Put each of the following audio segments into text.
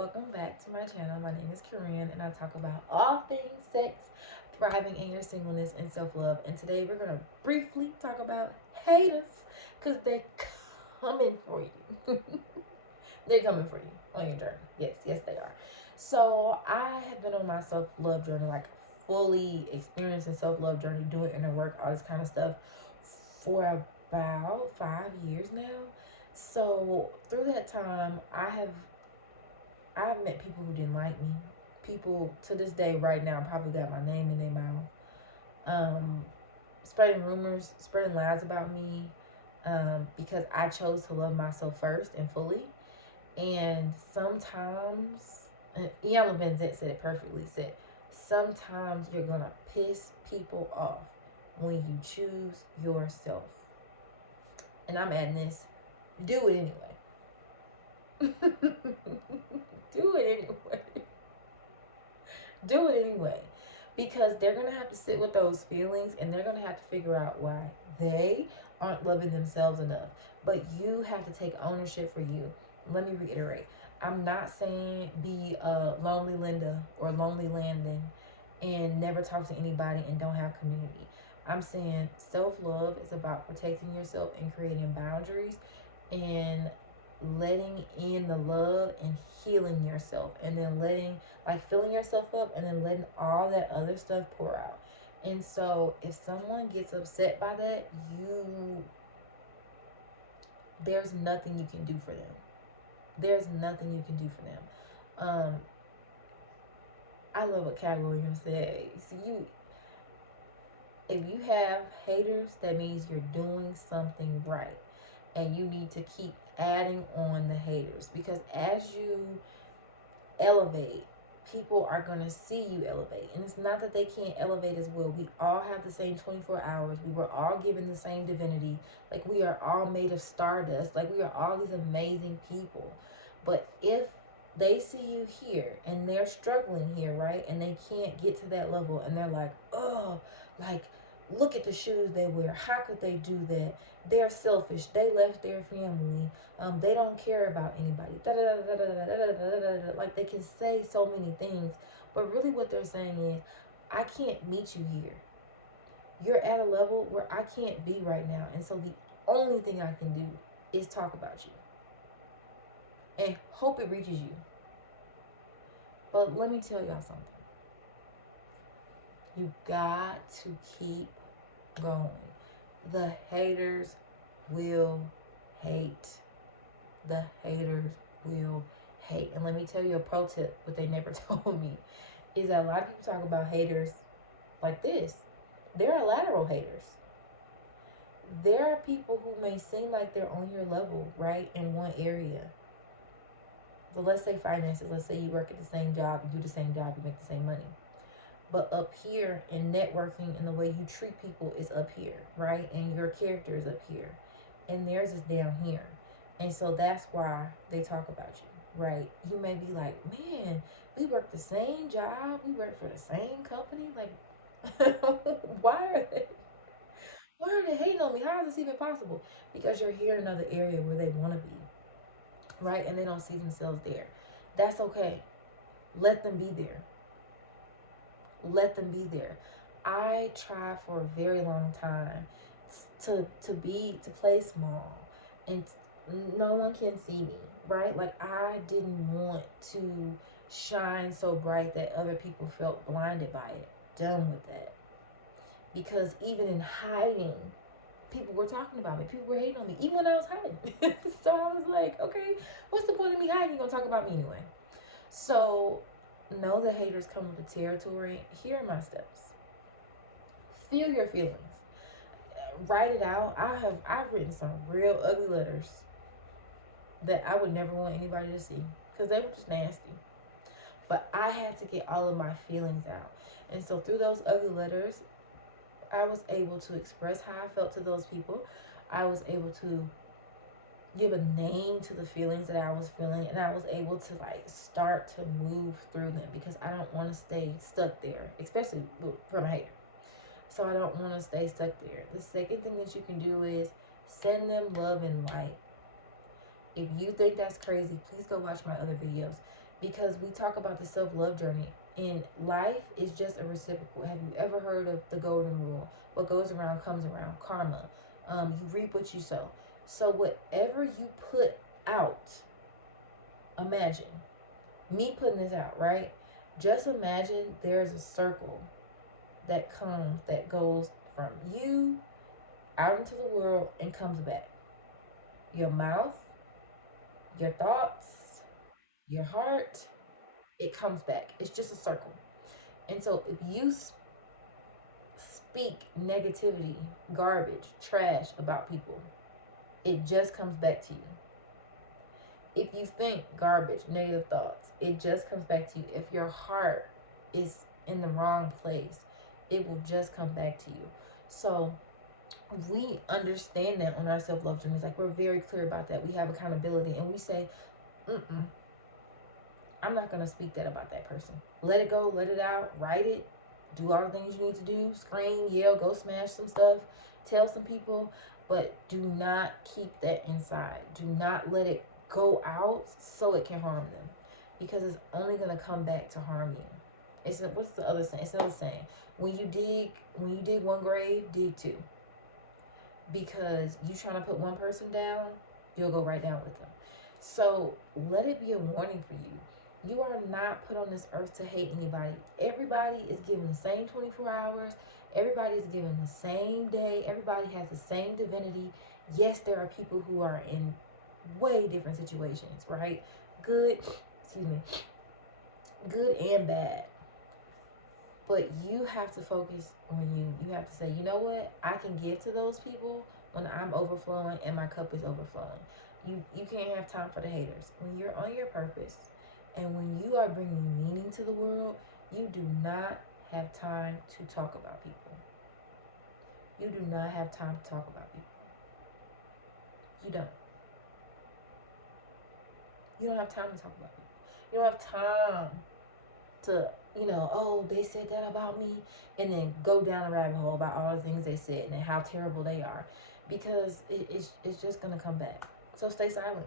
welcome back to my channel. My name is Corinne and I talk about all things sex, thriving in your singleness, and self-love. And today we're going to briefly talk about haters because they're coming for you. They're coming for you on your journey. Yes, they are. So I have been on my self-love journey, like fully experiencing self-love journey, doing inner work, all this kind of stuff for about 5 years now. So through that time, I've met people who didn't like me. People to this day, right now, probably got my name in their mouth. Spreading rumors, spreading lies about me, because I chose to love myself first and fully. And sometimes, Ian Van Zant said it perfectly. Said, sometimes you're gonna piss people off when you choose yourself. And I'm adding this. Do it anyway. Do it anyway. Do it anyway. Because they're going to have to sit with those feelings and they're going to have to figure out why they aren't loving themselves enough. But you have to take ownership for you. Let me reiterate. I'm not saying be a lonely Linda or lonely Landon and never talk to anybody and don't have community. I'm saying self-love is about protecting yourself and creating boundaries and letting in the love and healing yourself, and then letting, like, filling yourself up and then letting all that other stuff pour out. And so if someone gets upset by that, there's nothing you can do for them. There's nothing you can do for them. I love what Cat Williams said. See, if you have haters, that means you're doing something right. And you need to keep adding on the haters, because as you elevate, people are going to see you elevate. And it's not that they can't elevate as well. We all have the same 24 hours. We were all given the same divinity. Like, we are all made of stardust. Like, we are all these amazing people. But if they see you here and they're struggling here, right, and they can't get to that level, and they're like, oh, like, look at the shoes they wear. How could they do that? They're selfish. They left their family. They don't care about anybody. Like, they can say so many things, but really what they're saying is, I can't meet you here. You're at a level where I can't be right now, and so the only thing I can do is talk about you and hope it reaches you. But let me tell y'all something. You got to keep going. The haters will hate. The haters will hate. And let me tell you a pro tip, what they never told me, is that a lot of people talk about haters like this. There are lateral haters. There are people who may seem like they're on your level, right, in one area. So let's say finances. Let's say you work at the same job, you do the same job, you make the same money. But up here in networking and the way you treat people is up here, right? And your character is up here. And theirs is down here. And so that's why they talk about you, right? You may be like, man, we work the same job. We work for the same company. Like, why are they hating on me? How is this even possible? Because you're here in another area where they want to be, right? And they don't see themselves there. That's okay. Let them be there. Let them be there. I tried for a very long time to play small, and no one can see me, right? Like, I didn't want to shine so bright that other people felt blinded by it. Done with that. Because even in hiding, people were talking about me. People were hating on me, even when I was hiding. So I was like, okay, what's the point of me hiding? You're gonna talk about me anyway. So know the haters come with the territory. Here are my steps. Feel your feelings. Write it out. I've written some real ugly letters that I would never want anybody to see because they were just nasty. But I had to get all of my feelings out. And so through those ugly letters, I was able to express how I felt to those people. I was able to give a name to the feelings that I was feeling, and I was able to, like, start to move through them, because I don't want to stay stuck there, especially from a hater. So I don't want to stay stuck there. The second thing that you can do is send them love and light. If you think that's crazy, please go watch my other videos. because we talk about the self-love journey, and life is just a reciprocal. Have you ever heard of the golden rule? What goes around comes around. Karma. You reap what you sow. So whatever you put out, imagine me putting this out, right? Just imagine there's a circle that goes from you out into the world and comes back. Your mouth, your thoughts, your heart, it comes back. It's just a circle. And so if you speak negativity, garbage, trash about people, it just comes back to you. If you think garbage, negative thoughts, it just comes back to you. If your heart is in the wrong place, it will just come back to you. So we understand that on our self-love journeys. Like, we're very clear about that. We have accountability, and we say, I'm not going to speak that about that person. Let it go, let it out, write it, do all the things you need to do, scream, yell, go smash some stuff, tell some people, but do not keep that inside. Do not let it go out so it can harm them, because it's only going to come back to harm you. It's what's the other saying? It's another saying. When you dig one grave, dig two. Because you trying to put one person down, you'll go right down with them. So let it be a warning for you. You are not put on this earth to hate anybody. Everybody is given the same 24 hours. Everybody is given the same day. Everybody has the same divinity. Yes, there are people who are in way different situations, right? Good and bad. But you have to focus on you. You have to say, you know what? I can give to those people when I'm overflowing and my cup is overflowing. You can't have time for the haters. When you're on your purpose and when you are bringing meaning to the world, you do not have time to talk about people. You do not have time to talk about people. You don't. You don't have time to talk about people. You don't have time to, oh, they said that about me, and then go down a rabbit hole about all the things they said and how terrible they are, because it's just going to come back. So stay silent.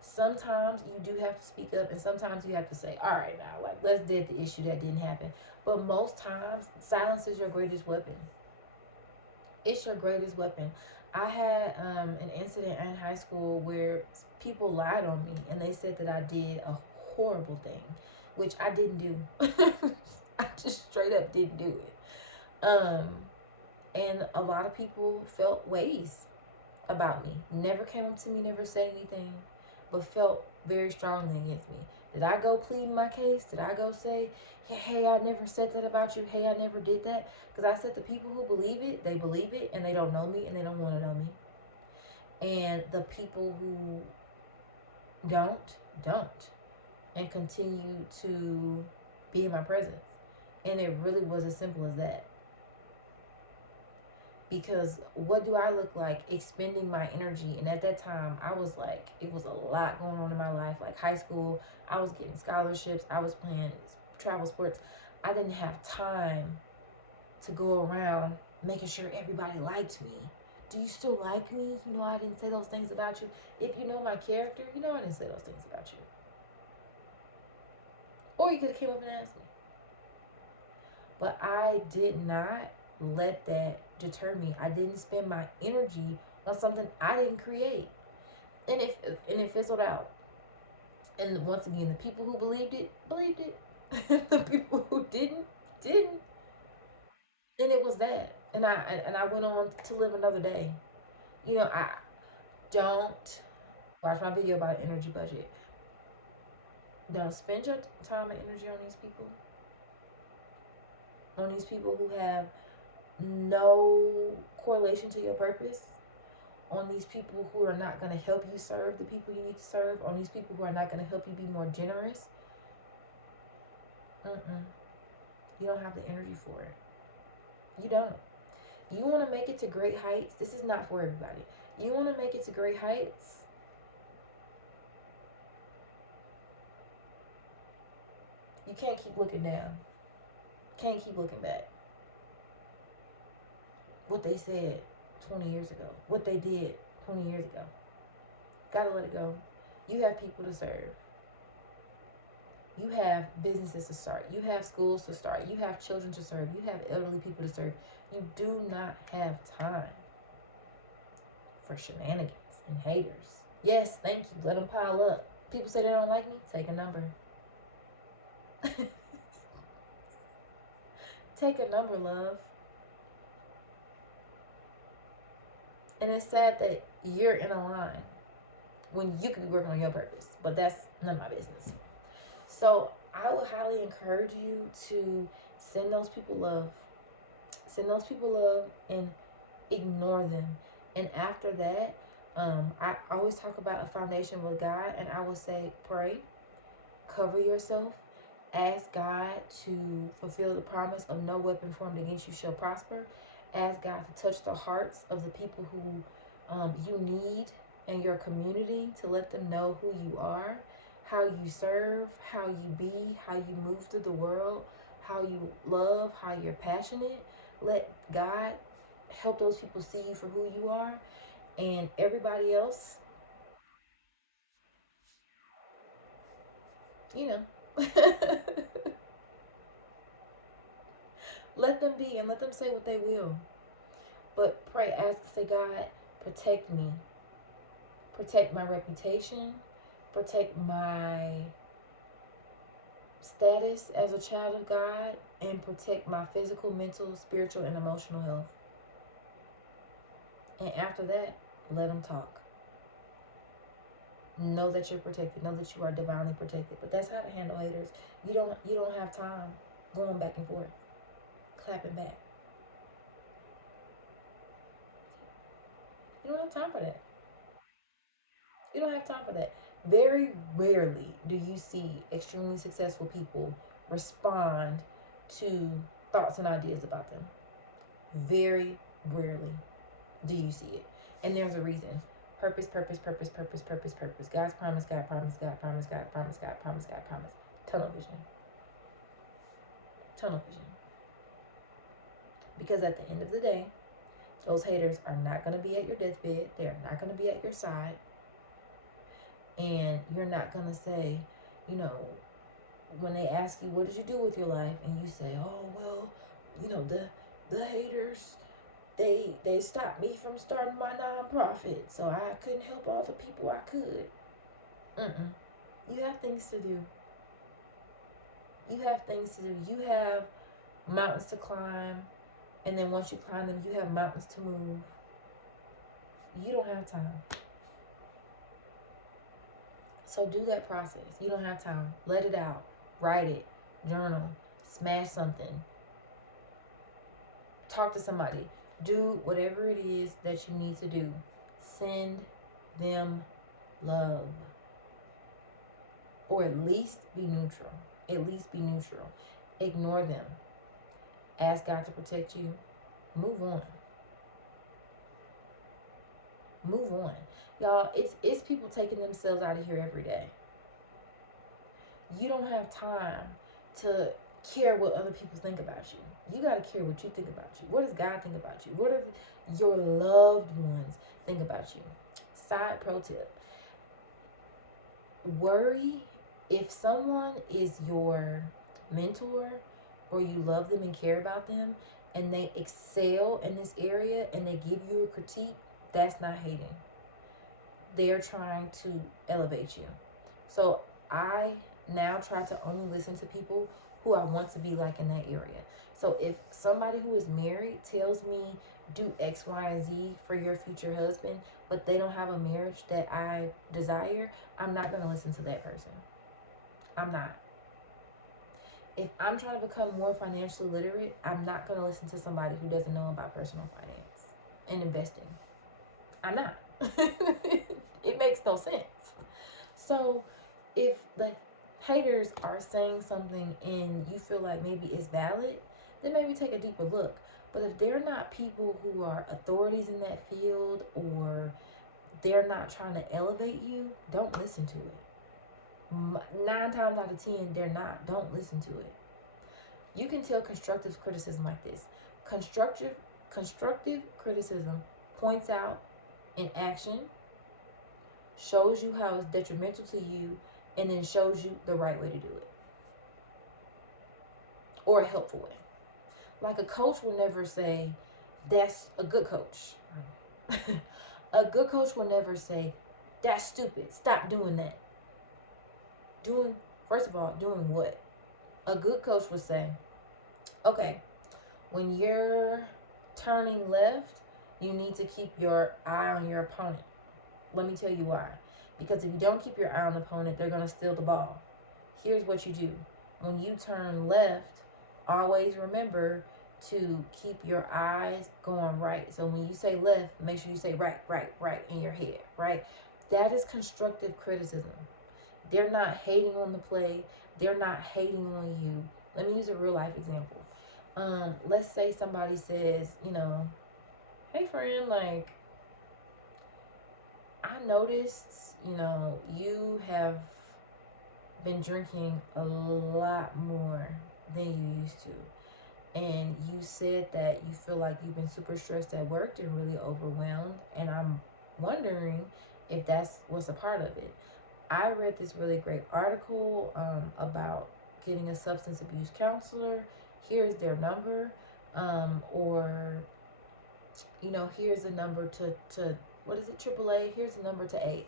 Sometimes you do have to speak up, and sometimes you have to say, all right, now, like, let's dead the issue that didn't happen. But most times, silence is your greatest weapon. It's your greatest weapon. I had an incident in high school where people lied on me, and they said that I did a horrible thing, which I didn't do. I just straight up didn't do it. And a lot of people felt ways about me. Never came up to me, never said anything, but felt very strongly against me. Did I go plead my case? Did I go say, hey, I never said that about you. Hey, I never did that? Because I said the people who believe it, they believe it, and they don't know me, and they don't want to know me. And the people who don't, and continue to be in my presence. And it really was as simple as that. Because what do I look like expending my energy? And at that time, I was like, it was a lot going on in my life. Like high school, I was getting scholarships. I was playing travel sports. I didn't have time to go around making sure everybody liked me. Do you still like me? You know I didn't say those things about you. If you know my character, you know I didn't say those things about you. Or you could have came up and asked me. But I did not let that deter me. I didn't spend my energy on something I didn't create. And it fizzled out. And once again, the people who believed it. The people who didn't. And it was that. And I went on to live another day. I don't watch my video about an energy budget. Don't spend your time and energy on these people. On these people who have no correlation to your purpose. On these people who are not going to help you serve the people you need to serve. On these people who are not going to help you be more generous. You don't have the energy for it. You don't. You want to make it to great heights. This is not for everybody. You want to make it to great heights. You can't keep looking down. Can't keep looking back. What they said 20 years ago. What they did 20 years ago. Gotta let it go. You have people to serve. You have businesses to start. You have schools to start. You have children to serve. You have elderly people to serve. You do not have time for shenanigans and haters. Yes, thank you. Let them pile up. People say they don't like me. Take a number. Take a number, love. And it's sad that you're in a line when you could be working on your purpose. But that's none of my business. So I would highly encourage you to send those people love. Send those people love and ignore them. And after that, I always talk about a foundation with God, and I would say pray, cover yourself, ask God to fulfill the promise of no weapon formed against you shall prosper. Ask God to touch the hearts of the people who you need in your community, to let them know who you are, how you serve, how you be, how you move through the world, how you love, how you're passionate. Let God help those people see you for who you are. And everybody else, you know, let them be and let them say what they will. But pray, ask, say, God, protect me. Protect my reputation. Protect my status as a child of God. And protect my physical, mental, spiritual, and emotional health. And after that, let them talk. Know that you're protected. Know that you are divinely protected. But that's how to handle haters. You don't have time going back and forth, clapping back. You don't have time for that. You don't have time for that. Very rarely do you see extremely successful people respond to thoughts and ideas about them. Very rarely do you see it. And there's a reason. Purpose, purpose, purpose, purpose, purpose, purpose. God's promise, God promise, God promise, God promise, God promise, God promise. Tunnel vision. Tunnel vision. Because at the end of the day, those haters are not going to be at your deathbed. They're not going to be at your side. And you're not going to say, you know, when they ask you, what did you do with your life? And you say, oh, well, you know, the haters, they stopped me from starting my nonprofit. So I couldn't help all the people I could. You have things to do. You have things to do. You have mountains to climb. And then once you climb them, you have mountains to move. You don't have time. So do that process. You don't have time. Let it out. Write it. Journal. Smash something. Talk to somebody. Do whatever it is that you need to do. Send them love. Or at least be neutral. At least be neutral. Ignore them. Ask God to protect you. Move on. Move on. Y'all, it's people taking themselves out of here every day. You don't have time to care what other people think about you. You got to care what you think about you. What does God think about you? What do your loved ones think about you? Side pro tip. Worry if someone is your mentor or you love them and care about them and they excel in this area and they give you a critique, that's not hating. They're trying to elevate you. So I now try to only listen to people who I want to be like in that area. So if somebody who is married tells me do X, Y, and Z for your future husband, but they don't have a marriage that I desire, I'm not going to listen to that person. I'm not. If I'm trying to become more financially literate, I'm not going to listen to somebody who doesn't know about personal finance and investing. I'm not. It makes no sense. So if the haters are saying something and you feel like maybe it's valid, then maybe take a deeper look. But if they're not people who are authorities in that field or they're not trying to elevate you, don't listen to it. 9 times out of 10, they're not. Don't listen to it. You can tell constructive criticism like this. Constructive criticism points out in action, shows you how it's detrimental to you, and then shows you the right way to do it. or a helpful way. Like a coach will never say, that's a good coach. A good coach will never say, that's stupid. Stop doing that. First of all, doing what? A good coach would say, okay, when you're turning left, you need to keep your eye on your opponent. Let me tell you why. Because if you don't keep your eye on the opponent, they're going to steal the ball. Here's what you do. When you turn left, always remember to keep your eyes going right. So when you say left, make sure you say right, right, right in your head, right? That is constructive criticism. They're not hating on the play. They're not hating on you. Let me use a real life example. Let's say somebody says, hey friend, like, I noticed, you have been drinking a lot more than you used to. And you said that you feel like you've been super stressed at work and really overwhelmed. And I'm wondering if that's what's a part of it. I read this really great article about getting a substance abuse counselor. Here's their number. Or, here's a number to what is it, AAA? Here's a number to an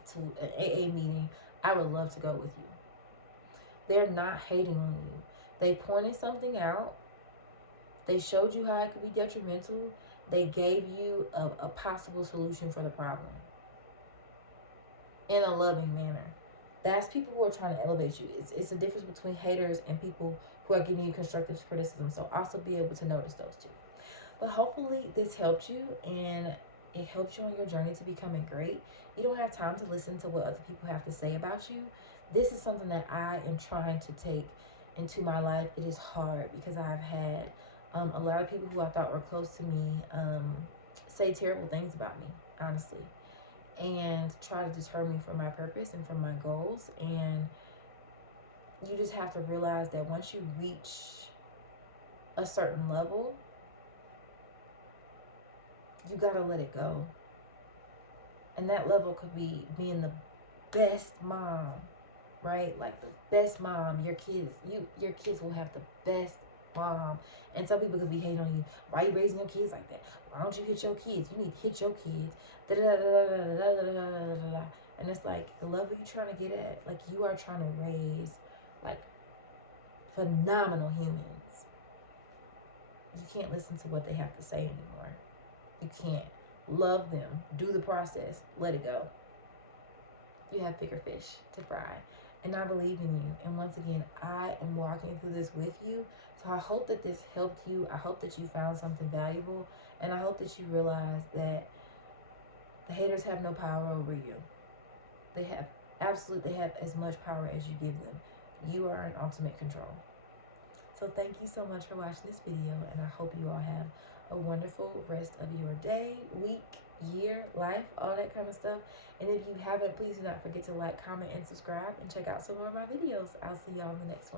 AA meeting. I would love to go with you. They're not hating on you. They pointed something out. They showed you how it could be detrimental. They gave you a possible solution for the problem in a loving manner. That's people who are trying to elevate you. It's a difference between haters and people who are giving you constructive criticism. So also be able to notice those two. But hopefully this helped you and it helped you on your journey to becoming great. You don't have time to listen to what other people have to say about you. This is something that I am trying to take into my life. It is hard because I've had a lot of people who I thought were close to me say terrible things about me, honestly, and try to deter me from my purpose and from my goals. And you just have to realize that once you reach a certain level, you gotta let it go. And that level could be being the best mom, right? Like the best mom. Your kids will have the best mom. And some people could be hating on you. Why are you raising your kids like that? Why don't you hit your kids? You need to hit your kids. And it's like, the level you're trying to get at, like, you are trying to raise like phenomenal humans. You can't listen to what they have to say anymore. You can't. Love them. Do the process. Let it go. You have bigger fish to fry. And I believe in you. And once again, I am walking through this with you. So I hope that this helped you. I hope that you found something valuable. And I hope that you realize that the haters have no power over you. They have as much power as you give them. You are in ultimate control. So thank you so much for watching this video. And I hope you all have a wonderful rest of your day, week, year, life, all that kind of stuff. And if you haven't, please do not forget to like, comment, and subscribe, and check out some more of my videos. I'll see y'all in the next one.